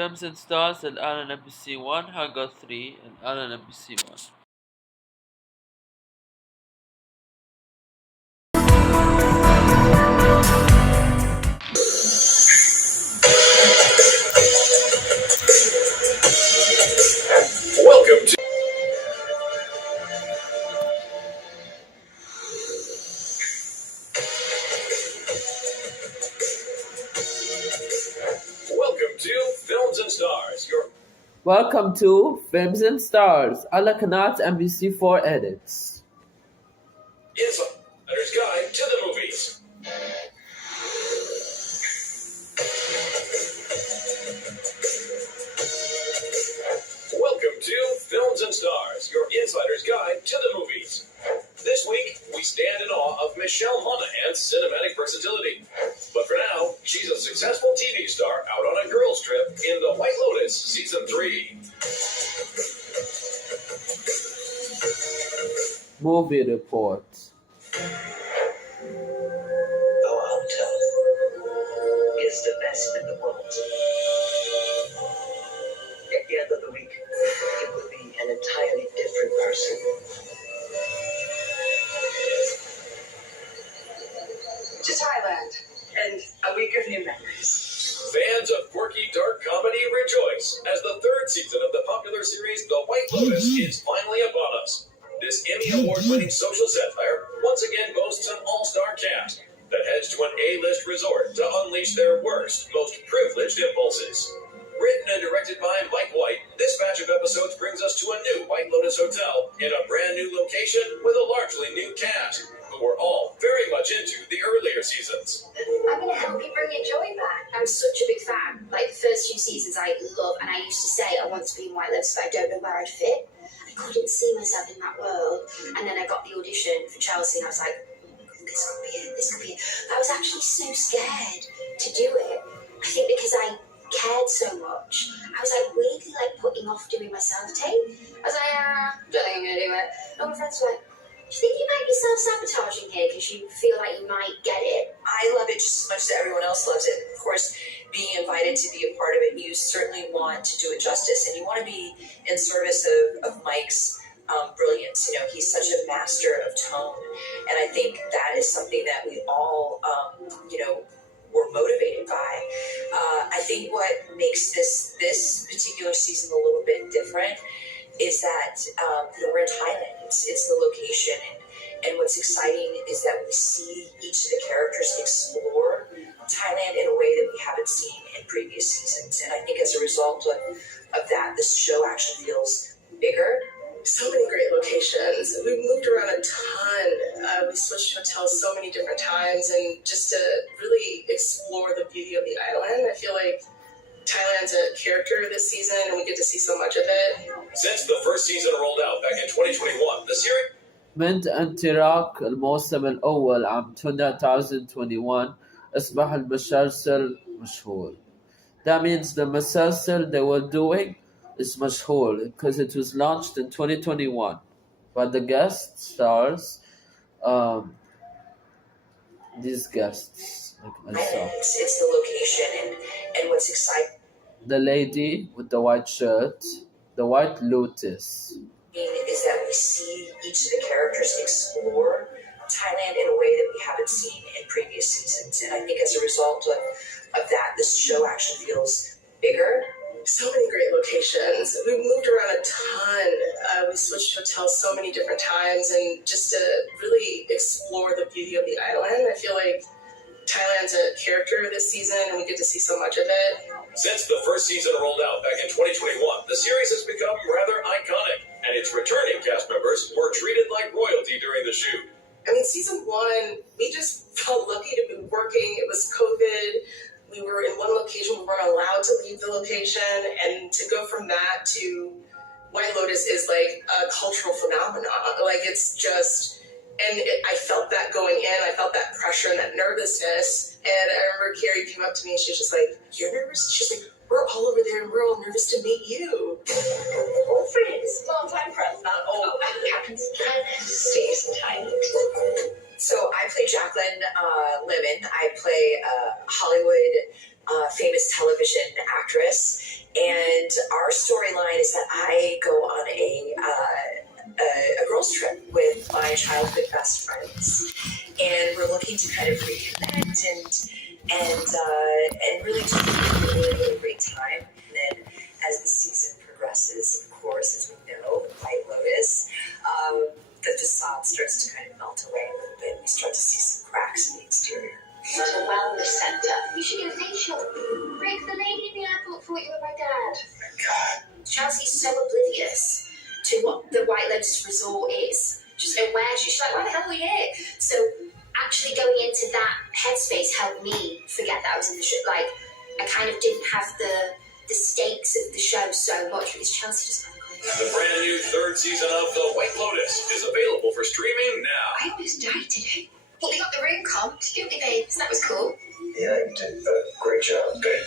Films and Stars الآن على NBC 1 حلقة 3 الآن على NBC 1. Welcome to Films and Stars. Welcome to Films and Stars على قناة NBC 4 Edits. Insider's Guide to the Movies. Welcome to Films and Stars, your insider's guide to the movies. This week, we stand in awe of Michelle Monaghan's cinematic versatility. But for now, she's a successful TV star out on a girls' trip in The White Lotus Season 3. Movie Report. Our hotel is the best in the world. At the end of the week, it will be an entirely different person. To Thailand and a week of new memories. Fans of quirky dark comedy rejoice as the third season of the popular series The White Lotus is finally upon us. This Emmy Award-winning social satire once again boasts an all-star cast that heads to an A-list resort to unleash their worst, most privileged impulses. Written and directed by Mike White, this batch of episodes brings us to a new White Lotus hotel in a brand new location with a largely new cast, who were all very much into the earlier seasons. I'm going to help you bring your joy back. I'm such a big fan. Like, the first few seasons I love, and I used to say I want to be in White Lotus, but I don't know where I'd fit. I couldn't see myself in that world. And then I got the audition for Chelsea, and I was like, this could be it, this could be it. But I was actually so scared to do it. I think because I cared so much, I was like weirdly like putting off doing my self-tape. I was like, don't think I'm going to do it. And my friends were like, do you think you might be self-sabotaging here because you feel like you might get it? I love it just as much as everyone else loves it. Of course, being invited to be a part of it, you certainly want to do it justice, and you want to be in service of Mike's brilliance. You know, he's such a master of tone, and I think that is something that we all, were motivated by. I think what makes this particular season a little bit different is that we're in Thailand. It's the location, and what's exciting is that we see each of the characters explore Thailand in a way that we haven't seen in previous seasons. And I think as a result of that, this show actually feels bigger. So many great locations. We moved around a ton. We switched hotels so many different times, and just to really explore the beauty of the island. I feel like Thailand's a character this season, and we get to see so much of it. Since the first season rolled out back in 2021, the series من انطلاق الموسم الأول عام 2021 أصبح المسلسل مشهور. That means the مسلسل they were doing is مشهور because it was launched in 2021 by the guest stars, these guests like myself. It's the location, and what's exciting The lady with the white shirt, the White Lotus. is that we see each of the characters explore Thailand in a way that we haven't seen in previous seasons. And I think as a result of that, this show actually feels bigger. So many great locations. We moved around a ton. We switched hotels so many different times, and just to really explore the beauty of the island. I feel like Thailand's a character this season, and we get to see so much of it. Since the first season rolled out back in 2021, the series has become rather iconic, and its returning cast members were treated like royalty during the shoot. I mean, season one, we just felt lucky to be working. It was COVID. We were in one location. We weren't allowed to leave the location. And to go from that to White Lotus is like a cultural phenomenon. Like, it's just... And I felt that going in. I felt that pressure and that nervousness. And I remember Carrie came up to me and she was just like, "You're nervous?" She's like, "We're all over there and we're all nervous to meet you." Old friends, long-time friends, not old. Happens in Thailand, stays in Thailand. So I play Jacqueline Lemon. I play a Hollywood famous television actress, And our storyline is that I go on a girls' trip with my childhood best friends, and we're looking to kind of reconnect and really just have a really, really great time. And then as the season progresses, of course, as we know, the White Lotus, the facade starts to kind of melt away a little bit. We start to see some cracks in the exterior. Such a wellness center. You should get a facial. Rick, the lady in the airport thought you were my dad. God. Chelsea's so oblivious to what the White Lotus Resort is. She's aware. She's like, why the hell are we here? So actually going into that headspace helped me forget that I was in the show. Like, I kind of didn't have the stakes of the show so much because Chelsea just found The brand new third season of The White Lotus is available for streaming now. I almost died today. But we got the room comped, didn't we, babe? So that was cool. Yeah, you did a great job. Good.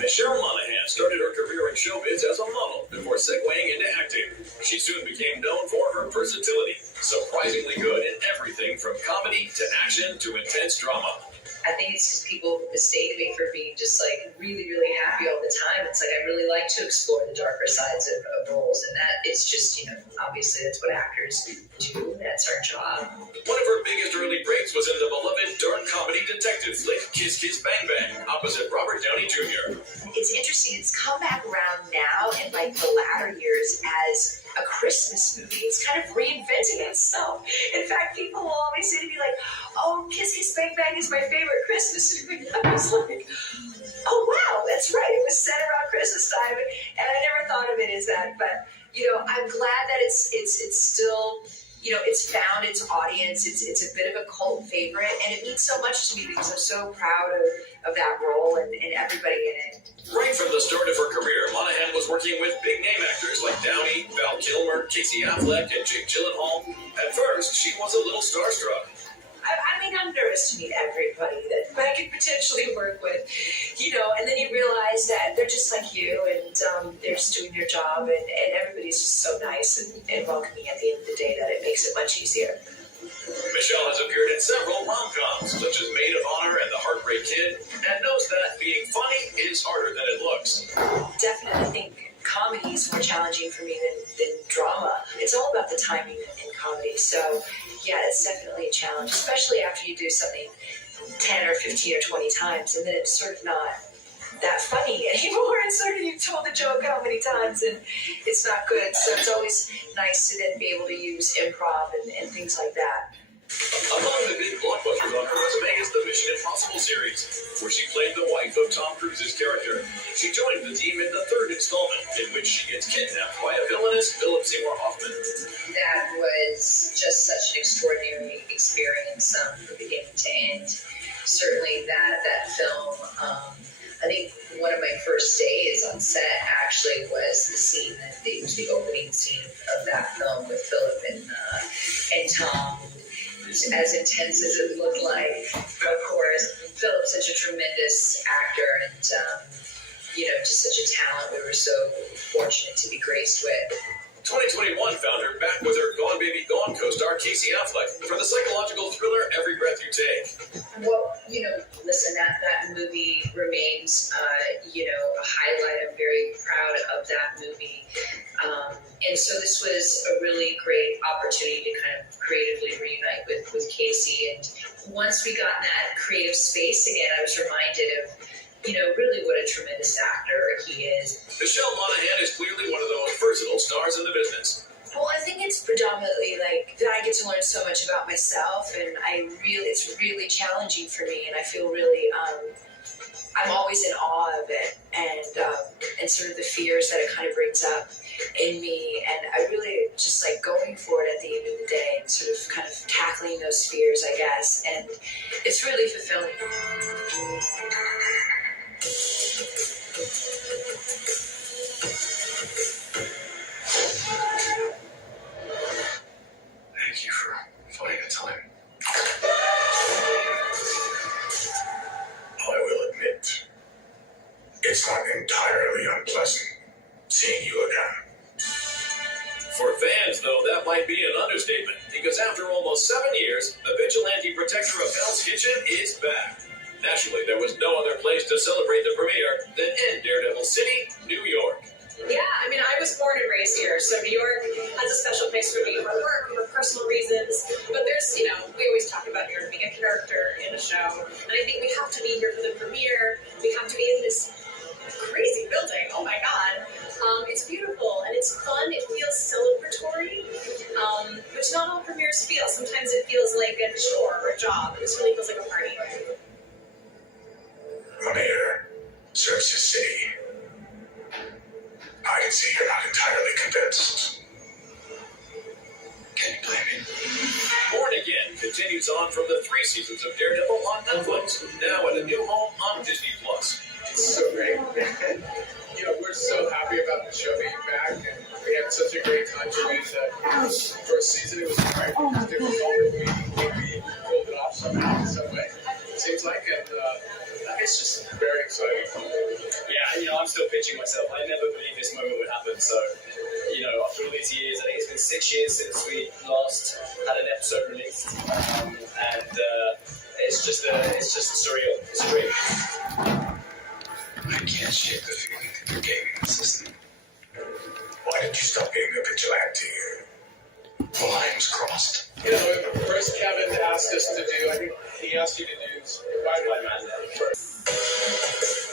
Michelle Monaghan started her career in showbiz as a model before segueing into acting. She soon became known for her versatility, surprisingly good in everything from comedy to action to intense drama. I think it's just people mistake me for being just like really, really happy all the time. It's like I really like to explore the darker sides of roles, and that it's just, obviously that's what actors do. That's our job. One of her biggest early breaks was in the beloved dark comedy detective flick Kiss Kiss Bang Bang opposite Robert Downey Jr. It's interesting. It's come back around now in like the latter years as a Christmas movie. It's kind of reinventing itself. In fact, people will always say to me like, "Oh, Kiss Kiss Bang Bang is my favorite Christmas movie." I was like, "Oh wow, that's right. It was set around Christmas time," and I never thought of it as that. But I'm glad that it's still. It's found its audience. It's a bit of a cult favorite, and it means so much to me because I'm so proud of that role and everybody in it. Right from the start of her career, Monaghan was working with big-name actors like Downey, Val Kilmer, Casey Affleck, and Jake Gyllenhaal. At first, she was a little starstruck. I'm nervous to meet everybody that I could potentially work with, and then you realize that they're just like you, and they're just doing their job, and everybody's just so nice and welcoming at the end of the day that it makes it much easier. Michelle has appeared in several rom-coms, such as Maid of Honor and The Heartbreak Kid, and knows that being funny is harder than it looks. Definitely think comedy is more challenging for me than drama. It's all about the timing in comedy, so yeah, it's definitely a challenge, especially after you do something 10 or 15 or 20 times, and then it's sort of not that funny anymore. It's sort of, you've told the joke how many times, and it's not good. So it's always nice to then be able to use improv and things like that. Among the big blockbusters on her resume is the Mission Impossible series, where she played the wife of Tom Cruise's character. She joined the team in the third installment, in which she gets kidnapped by a villainous Philip Seymour Hoffman. That was just such an extraordinary experience from beginning to end. Certainly that film, I think one of my first days on set actually was the scene it was the opening scene of that film with Philip and Tom. As intense as it looked like, of course, Philip's such a tremendous actor and, just such a talent we were so fortunate to be graced with. 2021 found her back with her Gone Baby Gone co-star Casey Affleck for the psychological thriller Every Breath You Take. Well, listen, that movie remains, a highlight. I'm very proud of that movie. And so this was a really great opportunity to kind of creatively reunite with Casey. And once we got in that creative space again, I was reminded of, really what a tremendous actor he is. Michelle Monaghan is clearly one of the most versatile stars in the business. Well, I think it's predominantly like that I get to learn so much about myself, and it's really challenging for me, and I feel really, I'm always in awe of it, and sort of the fears that it kind of brings up in me, and I really just like going for it at the end of the day, and sort of kind of tackling those fears, I guess, and it's really fulfilling. Thank you for finding the time. I will admit, it's not entirely unpleasant seeing you again. For fans, though, that might be an understatement, because after almost 7 years, the vigilante protector of Hell's Kitchen is back. Naturally, there was no other place to celebrate the premiere than in Daredevil City, New York. Yeah, I mean, I was born and raised here, so New York has a special place for me for work, for personal reasons. But there's, we always talk about New York being a character in a show, and I think we have to be here for the premiere. We have to be in this crazy building. Oh my God. It's beautiful and it's fun. It feels celebratory, which not all premieres feel. Sometimes it feels like a chore or a job. This really feels like a party. The mayor searched the city. I can see you're not entirely convinced. Can you blame me? Born Again continues on from the 3 seasons of Daredevil on Netflix, now at a new home on Disney+. It's so great. We're so happy about the show being back, and we had such a great time shooting the first season. It was great. It was difficult, but we pulled it off somehow, in some way. It seems like, and it's just very exciting. Yeah, I'm still pinching myself. I never believed this moment would happen. So, after all these years, I think it's been 6 years since we last had an episode released, and it's just surreal. It's a dream. I can't shake the feeling that you're gaming the system. Why did you stop being a vigilante? The lines crossed. First Kevin asked us to do, I think he asked you to do Spider-Man first.